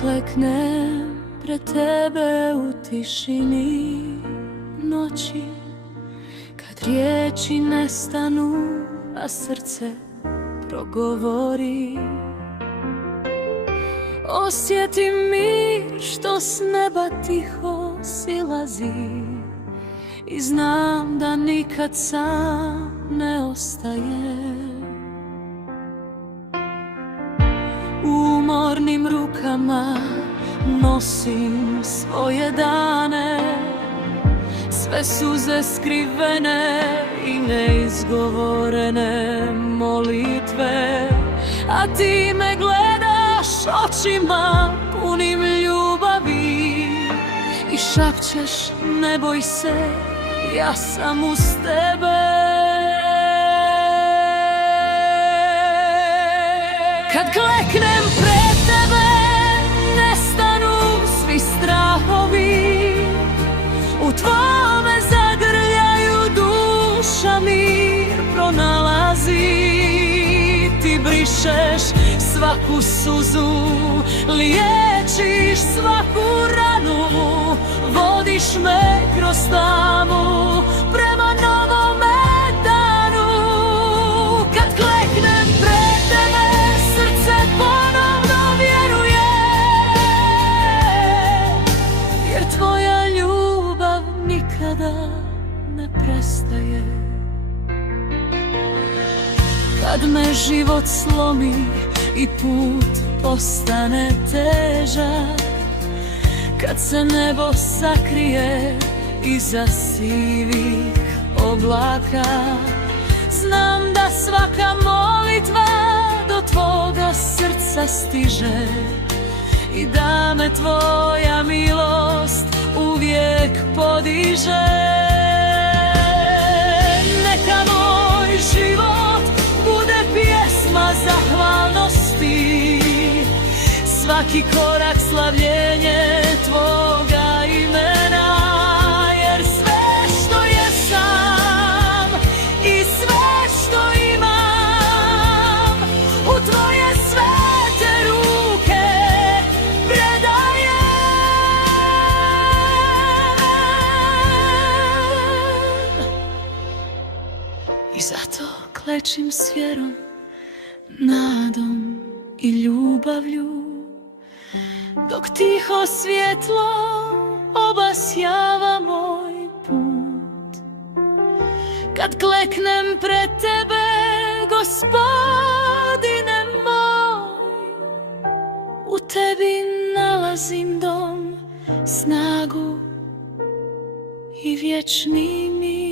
kleknem pred tebe u tišini noći, kad riječi nestanu, a srce progovori. Osjetim mir što s neba tiho silazi i znam da nikad sam ne ostaje. U umornim rukama nosim svoje dane, sve suze skrivene i neizgovorene molitve, a ti me gledaš očima punim ljubavi i šapćeš ne boj se, ja sam uz tebe. Kad kleknem pred tebe, nestanu svi strahovi, u tvome zagrljaju duša mir pronalazi. Ti brišeš svaku suzu, liječiš svaku ranu, vodiš me kroz tamu prema novome danu. Kad kleknem pred tebe, srce ponovno vjeruje, jer tvoja ljubav nikada ne prestaje. Kad me život slomi i put postane težak, kad se nebo sakrije iza sivih oblaka, znam da svaka molitva do tvoga srca stiže i da me tvoja milost uvijek podiže. Neka moj život bude pjesma zahvalnosti, svaki korak slavljenje tvoga imena, jer sve što jesam i sve što imam u tvoje svete ruke predajem. I zato klečim s vjerom, nadom i ljubavlju, dok tiho svjetlo obasjava moj put. Kad kleknem pred tebe, Gospodine moj, u tebi nalazim dom, snagu i vječni mir.